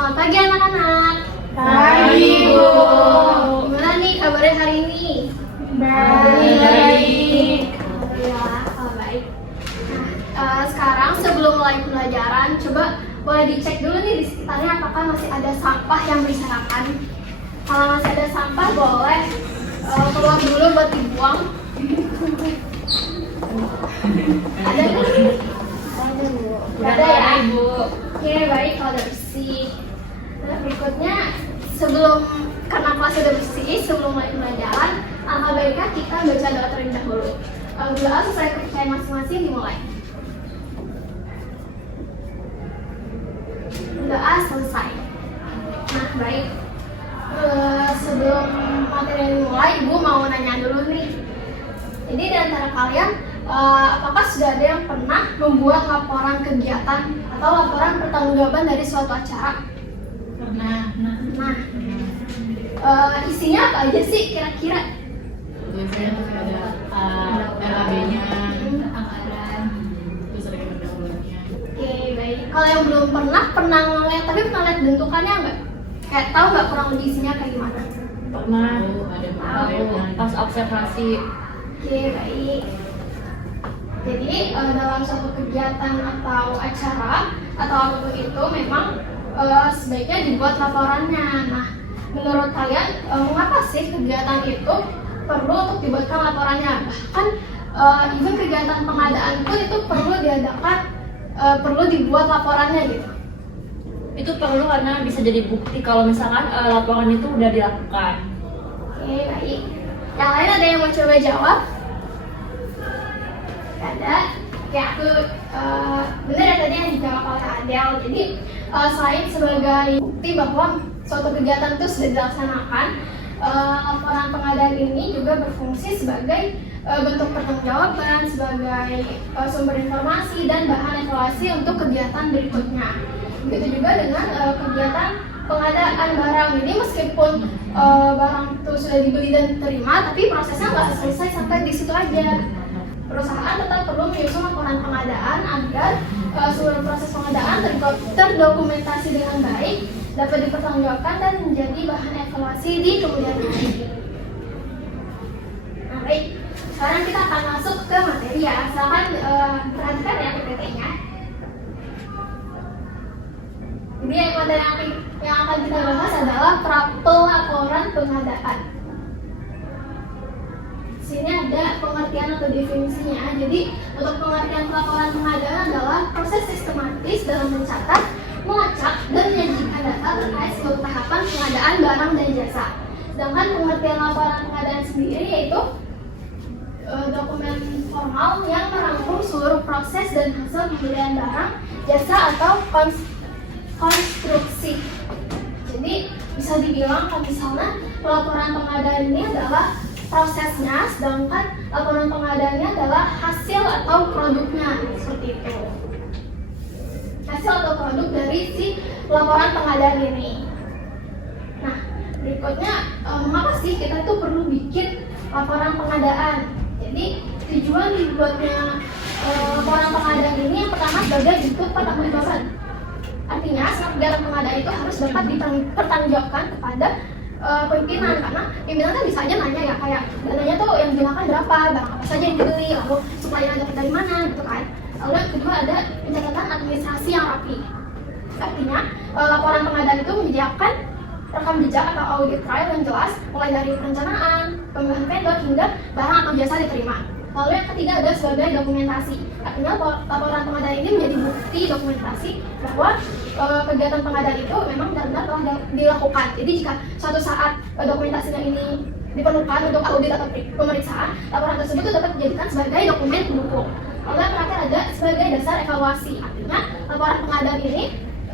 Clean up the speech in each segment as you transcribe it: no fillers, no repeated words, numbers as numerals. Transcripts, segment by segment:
Selamat pagi anak-anak. Pagi, Bu. Gimana nih kabarnya hari ini? Baik. Alhamdulillah, kalau baik. Nah, sekarang sebelum mulai pembelajaran, coba boleh dicek dulu nih di sekitarnya apakah masih ada sampah yang berserakan. Kalau masih ada sampah, boleh keluar dulu buat dibuang. Ada nih? Udah Ada ya? Ibu. Oke, baik kalau udah bersih. Nah, berikutnya karena kelas udah bersih, sebelum mulai pembelajaran, alangkah baiknya kita baca doa terlebih dahulu. Doa sesuai kepercayaan masing-masing dimulai. Doa selesai. Nah, baik. Sebelum materi dimulai, Ibu mau nanya dulu nih. Jadi di antara kalian, apakah sudah ada yang pernah membuat laporan kegiatan atau laporan pertanggungjawaban dari suatu acara? Pernah. Nah, isinya apa aja sih kira-kira? Biasanya pasti ada RAB-nya, anggaran, terus ada pendahuluannya. Oke, baik. Kalau yang belum pernah ngeliat, tapi pernah lihat bentukannya nggak? Kayak tahu nggak kurang lebih isinya kayak gimana? Pernah. Ada pengalaman pas observasi. Oke, baik. Jadi dalam suatu kegiatan atau acara atau apapun itu memang sebaiknya dibuat laporannya. Nah, menurut kalian mengapa sih kegiatan itu perlu untuk dibuatkan laporannya? Bahkan even kegiatan pengadaan pun itu perlu diadakan, perlu dibuat laporannya gitu. Itu perlu karena bisa jadi bukti kalau misalkan laporan itu udah dilakukan. Oke, baik. Yang lain ada yang mau coba jawab? Ada. Ya, aku benar ya tadi yang dijawab oleh Adel. Jadi selain sebagai bukti bahwa suatu kegiatan itu sudah dilaksanakan, laporan pengadaan ini juga berfungsi sebagai bentuk pertanggungjawaban, sebagai sumber informasi dan bahan evaluasi untuk kegiatan berikutnya. Begitu juga dengan kegiatan pengadaan barang. Jadi meskipun barang itu sudah dibeli dan diterima, tapi prosesnya nggak selesai sampai di situ aja. Perusahaan tetap perlu menyusun laporan pengadaan agar seluruh proses pengadaan terdokumentasi dengan baik, dapat dipertanggungjawabkan dan menjadi bahan evaluasi di kemudian hari. Nah, baik. Sekarang kita akan masuk ke materi ya. Silakan perhatikan ya PPT-nya. Jadi yang akan kita bahas adalah pelaporan pengadaan. Sini ada pengertian atau definisinya. Jadi untuk pengertian pelaporan pengadaan adalah proses sistematis dalam mencatat, melacak, dan menyajikan data terkait seluruh tahapan pengadaan barang dan jasa. Sedangkan pengertian laporan pengadaan sendiri yaitu dokumen formal yang merangkum seluruh proses dan hasil pembelian barang, jasa atau konstruksi. Jadi bisa dibilang kalau misalnya pelaporan pengadaan ini adalah prosesnya, sedangkan laporan pengadaannya adalah hasil atau produknya, seperti itu. Hasil atau produk dari si laporan pengadaan ini. Nah, berikutnya mengapa sih kita tuh perlu bikin laporan pengadaan? Jadi tujuan dibuatnya laporan pengadaan ini yang pertama sebagai bentuk pertanggungjawaban. Artinya, semua kegiatan pengadaan itu harus dapat dipertanggungjawabkan kepada pimpinan, karena pimpinan kan bisa aja nanya ya, kayak dananya tuh yang digunakan berapa, barang apa saja yang dibeli, lalu supplier dapat dari mana gitu kan. Lalu yang kedua ada pencatatan administrasi yang rapi. Artinya laporan pengadaan itu menyediakan rekam jejak atau audit trial yang jelas, mulai dari perencanaan, pemilihan vendor hingga barang atau jasa diterima. Lalu yang ketiga ada sebagai dokumentasi. Artinya laporan pengadaan ini menjadi bukti dokumentasi bahwa kegiatan pengadaan itu memang benar-benar telah dilakukan. Jadi jika suatu saat dokumentasinya ini diperlukan untuk audit atau pemeriksaan, laporan tersebut dapat dijadikan sebagai dokumen pendukung. Lalu yang terakhir ada sebagai dasar evaluasi. Artinya laporan pengadaan ini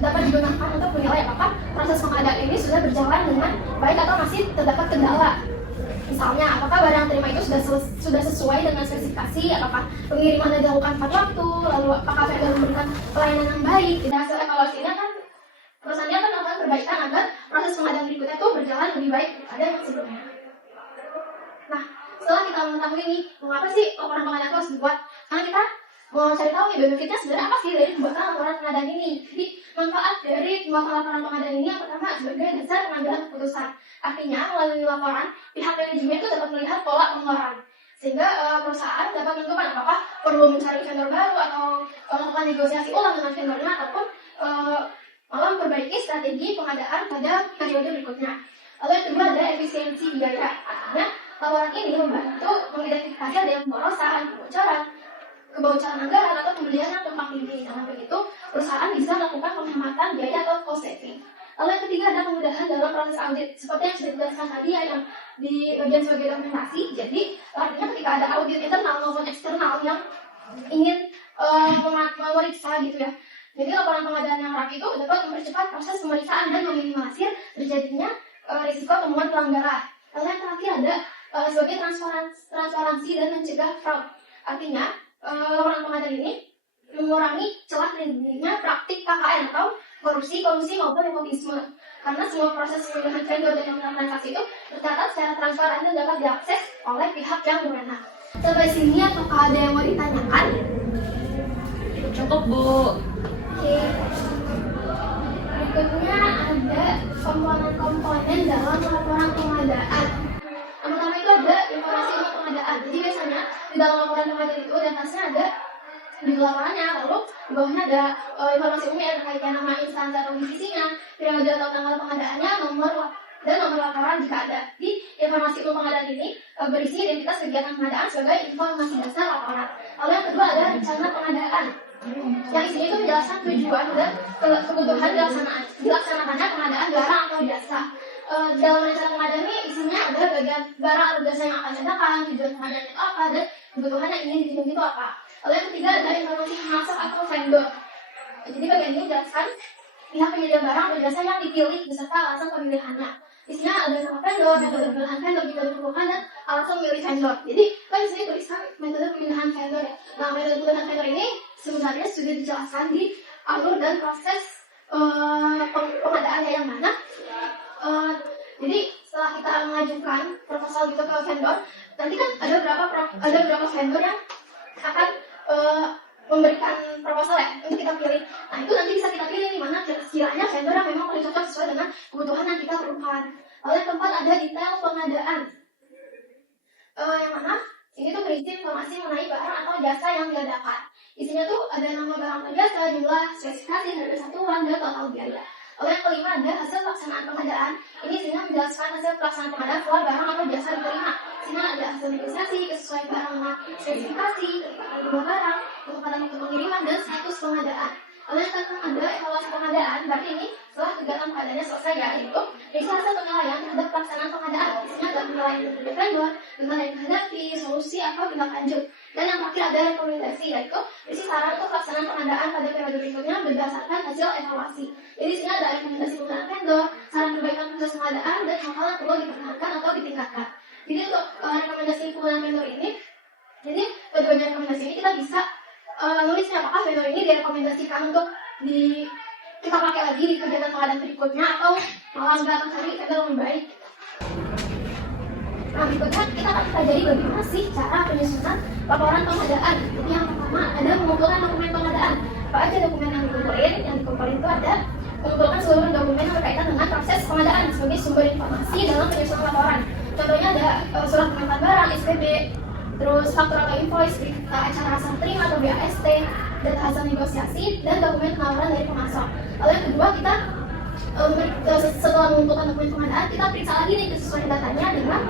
dapat digunakan untuk menilai apakah proses pengadaan ini sudah berjalan dengan baik atau masih terdapat kendala. Misalnya, apakah barang yang terima itu sudah sesuai dengan spesifikasi, apakah pengiriman dilakukan tepat waktu, lalu apakah vendor memberikan pelayanan yang baik. Di hasil evaluasi ini kan perusahaannya akan melakukan perbaikan agar proses pengadaan berikutnya itu berjalan lebih baik daripada yang sebelumnya. Nah, setelah kita mengetahui nih, mengapa sih laporan pengadaan itu harus dibuat, sekarang kita mau cari tahu nih benefitnya sebenarnya apa sih dari pembuatan laporan pengadaan ini. Jadi manfaat dari pembuatan laporan pengadaan ini yang pertama sebagai dasar pengambilan keputusan. Artinya melalui laporan pihak manajemen itu dapat melihat pola pengeluaran, sehingga perusahaan dapat menentukan apakah perlu mencari vendor baru atau melakukan negosiasi ulang dengan vendornya ataupun malah memperbaiki strategi pengadaan pada periode berikutnya. Lalu yang kedua ada efisiensi biaya. Artinya laporan ini membantu mengidentifikasi adanya pemborosan, kebocoran anggaran atau pembelian yang tumpang tindih. Dengan begitu, perusahaan bisa melakukan penghematan biaya atau cost saving. Lalu yang ketiga ada kemudahan dalam proses audit. Seperti yang sudah dijelaskan tadi ya, yang di bagian sebagai dokumentasi. Jadi artinya ketika ada audit internal maupun eksternal yang ingin memeriksa gitu ya. Jadi laporan pengadaan yang rapi itu dapat mempercepat proses pemeriksaan dan meminimalisir terjadinya risiko temuan pelanggaran. Lalu yang terakhir ada sebagai transparansi dan mencegah fraud. Artinya laporan pengadaan ini mengurangi celah terjadinya praktik KKN atau korupsi, kolusi maupun nepotisme. Karena semua proses pemilihan vendor dan transaksi itu tercatat secara transparan dan dapat diakses oleh pihak yang berwenang. Sampai sini apakah ada yang mau ditanyakan? Cukup, Bu. Oke. Berikutnya ada komponen-komponen dalam laporan pengadaan. Yang pertama itu ada informasi umum pengadaan. Jadi biasanya di dalam laporan pengadaan itu di atasnya ada di laporannya, lalu di bawahnya ada informasi umum yang terkait nama instansi atau divisinya, periode atau tanggal pengadaannya, nomor laporan jika ada. Di informasi umum pengadaan ini berisi identitas kegiatan pengadaan sebagai informasi dasar laporan. Lalu yang kedua ada rencana pengadaan. Yang isinya itu menjelaskan tujuan dan kebutuhan dilaksanakannya pengadaan barang atau jasa. Dalam rencana pengadaan ini isinya ada bagian barang atau jasa yang akan diadakan, tujuan pengadaan itu apa, dan kebutuhan yang ingin dipenuhi itu apa. Lalu yang ketiga ada informasi pemasok atau vendor. Jadi bagian ini menjelaskan pihak penyedia barang atau jasa yang dipilih beserta alasan pemilihannya. Isinya ada nama vendor, metode pemilihan vendor jika diperlukan, dan alasan memilih vendor. Jadi kan di sini tulisan metode pemilihan vendor ya. Nah, metode pemilihan vendor ini sebenarnya sudah dijelaskan di alur dan proses pengadaannya yang mana. Jadi setelah kita mengajukan proposal gitu ke vendor, nanti kan ada beberapa vendor yang akan memberikan proposal ya untuk kita pilih. Nah itu nanti bisa kita pilih nih mana kiranya vendor yang memang paling cocok sesuai dengan kebutuhan yang kita perlukan. Lalu yang keempat ada detail pengadaan. Yang mana ini tuh berisi informasi mengenai barang atau jasa yang diadakan. Isinya tuh ada nama barang atau jasa, jumlah, spesifikasi, harga satuan, dan total biaya. Lalu yang kelima ada hasil pelaksanaan pengadaan. Ini isinya menjelaskan hasil pelaksanaan pengadaan setelah barang atau jasa diterima. Isinya ada hasil negosiasi, kesesuaian barang dengan spesifikasi, ketepatan jumlah barang, ketepatan waktu pengiriman, dan status pengadaan. Lalu yang keenam ada evaluasi pengadaan. Berarti ini setelah kegiatan pengadaannya selesai ya, yaitu berisi hasil penilaian terhadap pelaksanaan pengadaan. Isinya ada penilaian terhadap vendor, kendala yang dihadapi, solusi atau tindak lanjut. Dan yang terakhir ada rekomendasi, yaitu berisi saran untuk pelaksanaan pengadaan pada periode berikutnya berdasarkan hasil evaluasi. Jadi di sini ada rekomendasi penggunaan vendor, saran perbaikan proses pengadaan, dan hal-hal yang perlu dipertahankan atau ditingkatkan. Jadi untuk rekomendasi penggunaan vendor ini, jadi pada bagian rekomendasi ini kita bisa nulisnya apakah vendor ini direkomendasikan untuk kita pakai lagi di kegiatan pengadaan berikutnya atau malah nggak akan cari vendor yang baik. Nah berikutnya kita akan pelajari bagaimana sih cara penyusunan laporan pengadaan. Jadi yang pertama ada mengumpulkan dokumen pengadaan. Apa aja dokumen yang dikumpulin? Yang dikumpulin itu ada mengumpulkan seluruh dokumen yang berkaitan dengan proses pengadaan sebagai sumber informasi dalam penyusunan laporan. Contohnya ada surat permintaan barang, SPB, terus faktur atau invoice, berita acara serah terima atau BAST, data hasil negosiasi, dan dokumen penawaran dari pemasok. Lalu yang kedua kita setelah mengumpulkan dokumen pengadaan, kita periksa lagi nih kesesuaian datanya dengan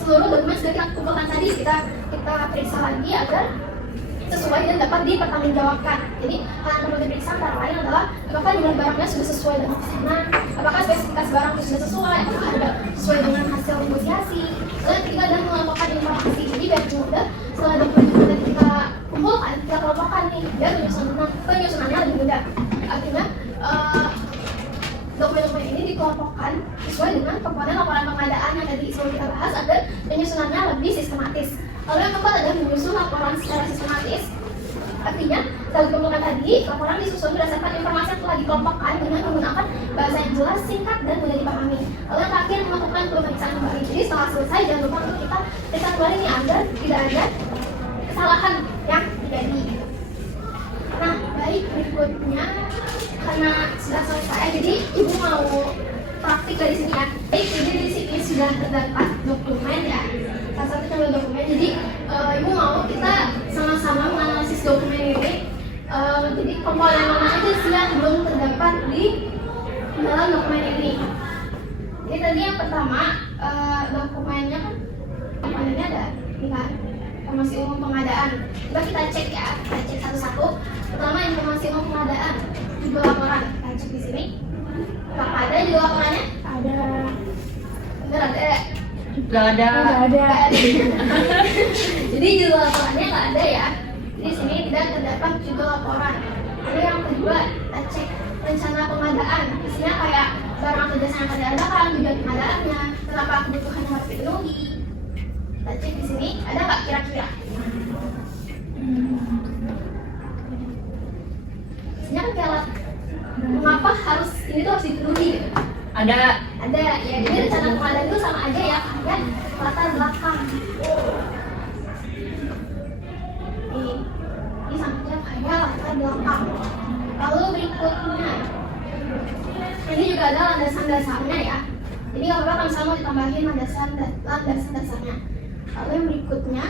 seluruh dokumen sudah kita kumpulkan tadi. Kita periksa lagi agar sesuai dan dapat dipertanggungjawabkan. Jadi hal yang perlu diperiksa antara lain adalah apakah jumlah barangnya sudah sesuai dengan pesanan, apakah spesifikasi barang itu sudah sesuai, apakah harga sesuai dengan hasil negosiasi. Lalu yang ketiga adalah mengelompokkan informasi. Jadi biar mudah setelah dokumen yang kita kumpulkan, kita kelompokkan nih biar penyusunannya lebih mudah. Artinya dokumen-dokumen ini dikelompokkan sesuai dengan komponen laporan pengadaan yang tadi sebelum kita bahas agar penyusunannya lebih sistematis. Lalu yang keempat adalah menyusun laporan secara sistematis. Artinya, setelah dikumpulkan tadi, laporan disusun berdasarkan informasi yang telah dikelompokkan dengan menggunakan bahasa yang jelas, singkat, dan mudah dipahami. Lalu yang terakhir melakukan pemeriksaan kembali. Jadi setelah selesai, jangan lupa untuk kita kita kembali nih agar tidak ada kesalahan yang terjadi. Nah, baik, berikutnya karena sudah selesai, jadi ibu mau praktik dari sini ya. Baik, jadi di sini sudah terdapat dokumen ya. Salah satu contoh dokumen. Jadi ibu mau kita sama-sama menganalisis dokumen ini. Jadi komponen mana aja sih yang belum terdapat di dalam dokumen ini. Jadi tadi yang pertama dokumennya kan komponennya ada ini kan, informasi umum pengadaan. Coba kita cek ya, kita cek satu-satu. Pertama informasi umum pengadaan, judul laporan. Kita cek di sini. Apakah ada judul laporannya? Ada. Benar ada. Gak ada. Nggak ada. Jadi judul laporannya nggak ada ya. Di sini tidak terdapat judul laporan. Lalu yang kedua, kita cek rencana pengadaan. Isinya kayak barang atau jasa yang akan diadakan, tujuan pengadaannya, kenapa kebutuhan yang harus dipenuhi. Kita cek di sini, ada nggak kira-kira? Isinya kan kayak mengapa harus ini tuh harus dipenuhi gitu. Ada. Ada ya, jadi rencana pengadaan itu sama aja ya, kayak latar belakang. Ini sama aja kayak latar belakang. Lalu berikutnya, ini juga ada landasan dasarnya ya. Jadi nggak apa-apa kalau mau ditambahin landasan dasarnya. Lalu yang berikutnya,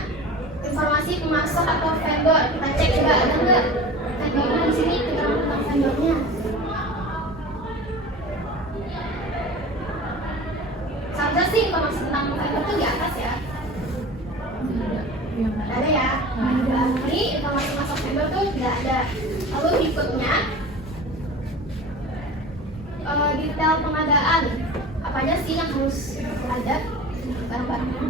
informasi pemasok atau vendor. Kita cek juga ada nggak vendornya di sini, keterangan tentang vendornya. Seharusnya sih informasi tentang vendor itu di atas ya. Ada ya. Ini informasi masuk vendor tuh tidak ada. Lalu berikutnya, detail pengadaan. Apa aja sih yang harus ada barang-barangnya?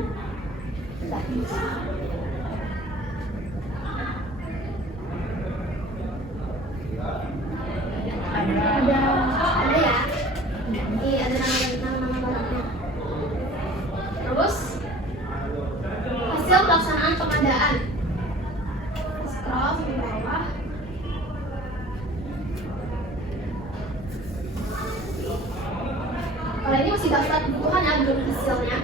Ada ya. Ini ada nama-nama barangnya. Terus hasil pelaksanaan pengadaan. Scroll ke bawah. Kalau ini masih daftar kebutuhan ya, belum hasilnya.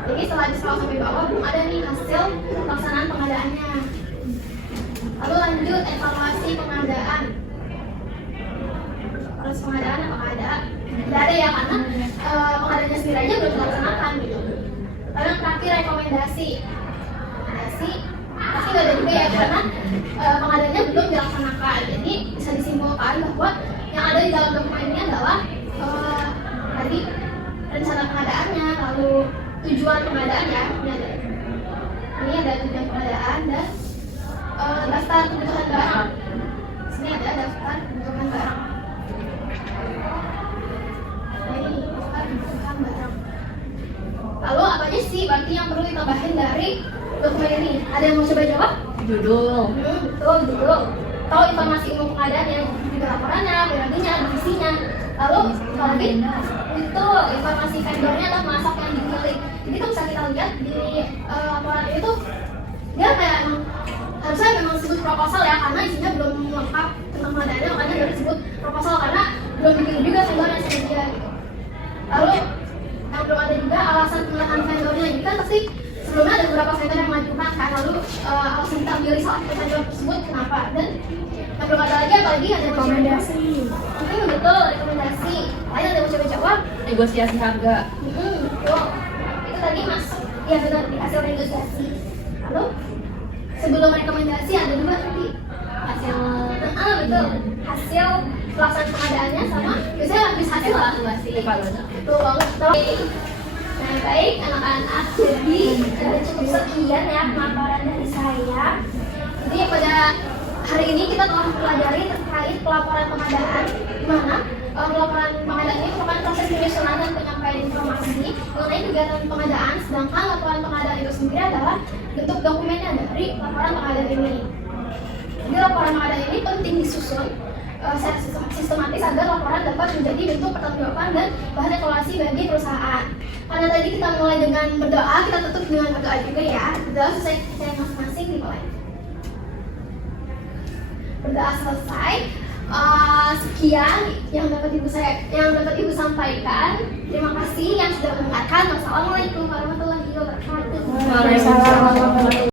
Jadi setelah di scroll sampai bawah belum ada nih hasil pelaksanaan pengadaannya. Lalu lanjut evaluasi pengadaan. Proses pengadaan apakah ada? Tidak ada ya, karena pengadaannya sendiri aja belum dilaksanakan gitu. Lalu yang terakhir rekomendasi. Rekomendasi pasti nggak ada juga ya, karena pengadaannya belum dilaksanakan. Jadi bisa disimpulkan bahwa yang ada di dalam dokumen ini adalah tadi rencana pengadaannya, lalu tujuan pengadaan ya, ini ada tujuan pengadaan dan daftar kebutuhan barang. Sini ada daftar kebutuhan barang. Ini daftar kebutuhan barang. Lalu apa aja sih berarti yang perlu ditambahin dari dokumen ini? Ada yang mau coba jawab? Judul. Betul, judul. Tahu informasi umum pengadaan yang juga laporannya, periodenya, isinya. Lalu lagi itu informasi vendornya atau pemasok yang dipilih. Jadi kalau bisa kita lihat di laporan itu dia kayak emang harusnya memang disebut proposal ya, karena isinya belum lengkap tentang pengadaannya, makanya baru disebut proposal karena belum dipilih juga vendor yang sedia gitu. Lalu yang belum ada juga alasan pemilihan vendornya. Jadi kan pasti sebelumnya ada beberapa vendor yang mengajukan kan, lalu alasan kita pilih salah satu vendor tersebut kenapa, dan yang belum ada lagi apalagi ada rekomendasi. Betul, rekomendasi. Lain ada yang coba jawab? Negosiasi harga. Betul. Itu tadi masuk ya, benar, di hasil negosiasi. Lalu sebelum rekomendasi ada juga tadi hasil betul, hasil pelaksanaan pengadaannya sama biasanya habis hasil evaluasi. Betul banget. Nah, baik anak-anak, jadi cukup sekian ya pemaparan dari saya. Jadi pada hari ini kita telah mempelajari terkait pelaporan pengadaan, di mana pelaporan pengadaan ini merupakan proses penyusunan dan penyampaian informasi mengenai kegiatan pengadaan, sedangkan laporan pengadaan itu sendiri adalah bentuk dokumennya dari laporan pengadaan ini. Jadi laporan pengadaan ini penting disusun secara sistematis agar laporan dapat menjadi bentuk pertanggungjawaban dan bahan evaluasi bagi perusahaan. Karena tadi kita mulai dengan berdoa, kita tutup dengan berdoa juga ya. Berdoa sesuai kriteria masing-masing dimulai. Berdoa selesai. Sekian yang dapat ibu sampaikan. Terima kasih yang sudah mendengarkan. Wassalamualaikum warahmatullahi wabarakatuh. wabarakatuh. Waalaikumsalam.